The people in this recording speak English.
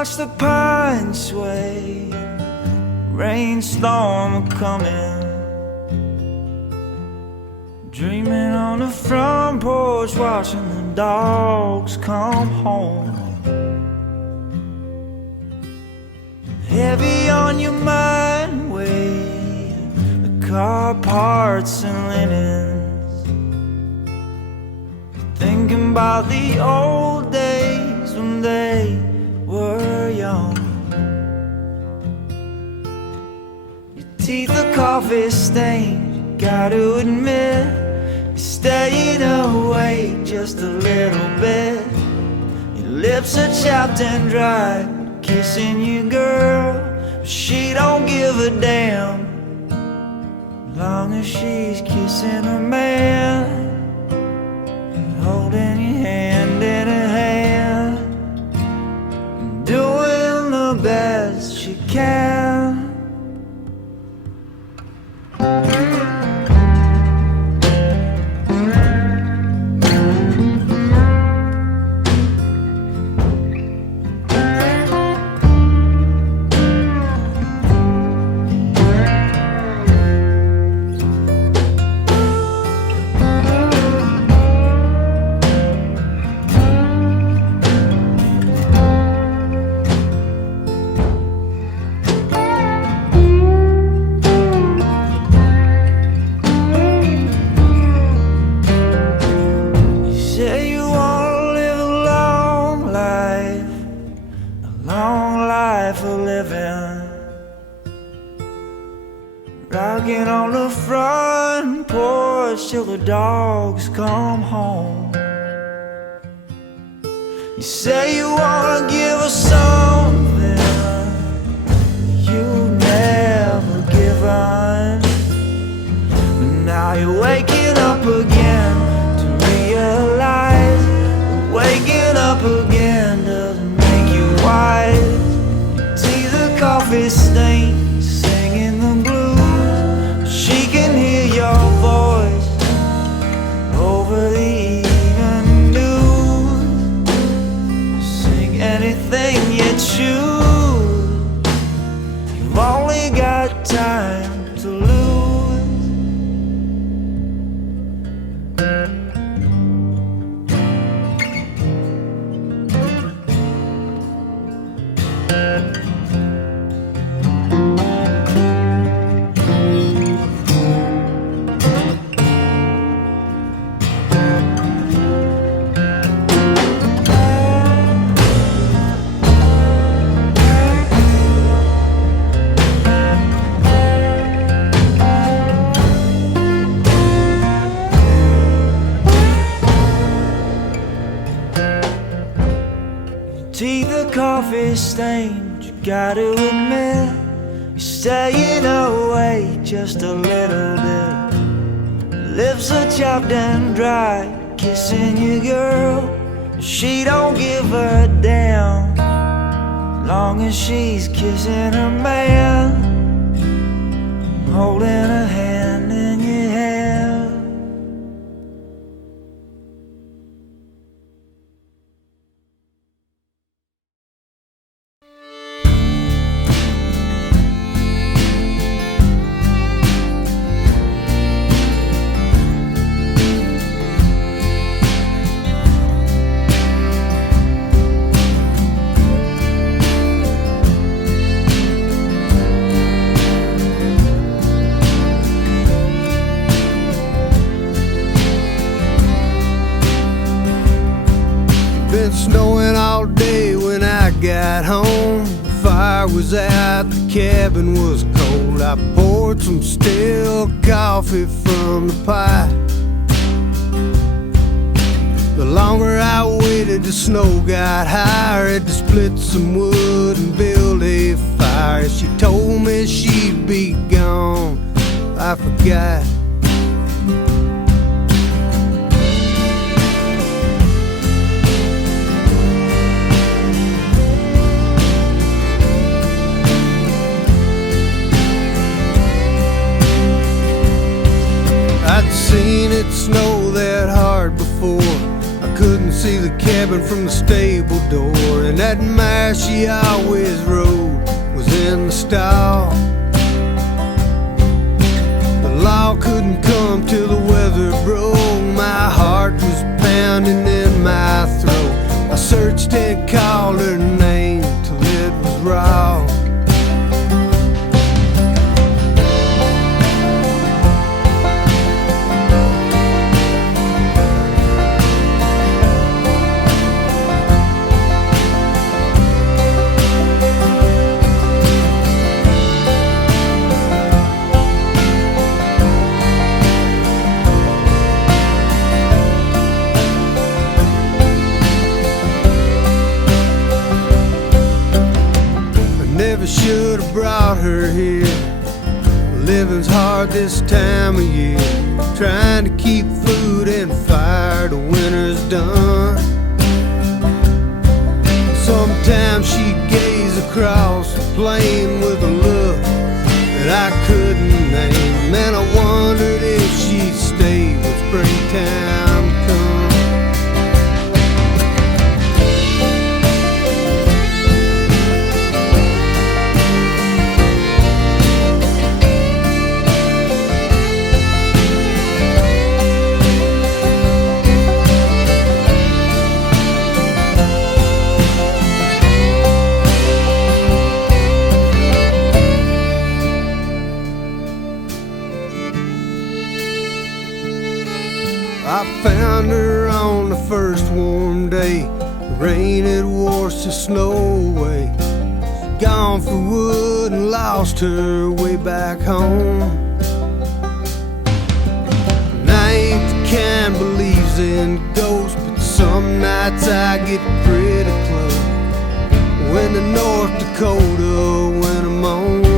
watch the pines sway, rainstorm coming, dreaming on the front porch, watching the dogs come home. Heavy on your mind weigh the car parts and linens, thinking about the old days when they were young. Your teeth are coffee stained, you gotta admit you're staying awake just a little bit. Your lips are chapped and dry, kissing your girl, but she don't give a damn, as long as she's kissing her man, holding your hand in her hand, doing the best she can. Rocking on the front porch till the dogs come home. You say you wanna give her something you never given, but now you're waking up again to realize that waking up again doesn't make you wise. Your teeth are coffee stained, singing the blues. She can hear your voice over the evening news. Sing anything you choose, you've only got time to lose. Teeth are coffee stained, you gotta admit you're staying awake just a little bit. Lips are chopped and dry, kissing your girl, she don't give a damn, as long as she's kissing her man, holding her hand in your hand. Been snowing all day when I got home. The fire was out, the cabin was cold. I poured some stale coffee from the pipe. The longer I waited, the snow got higher. Had to split some wood and build a fire. She told me she'd be gone, I forgot. I'd seen it snow that hard before. I couldn't see the cabin from the stable door, and that mare she always rode was in the stall. The law couldn't come till the weather broke. My heart was pounding in my throat. I searched and called her name till it was raw. Never should have brought her here. Living's hard this time of year, trying to keep food and fire till winter's done. Sometimes she'd gaze across the plain with a look that I couldn't name, and I wondered if she'd stay when springtime come. I found her on the first warm day. The rain had washed the snow away. She'd gone for wood and lost her way back home. And I ain't the kind believes in ghosts, but some nights I get pretty close when the North Dakota winter moans.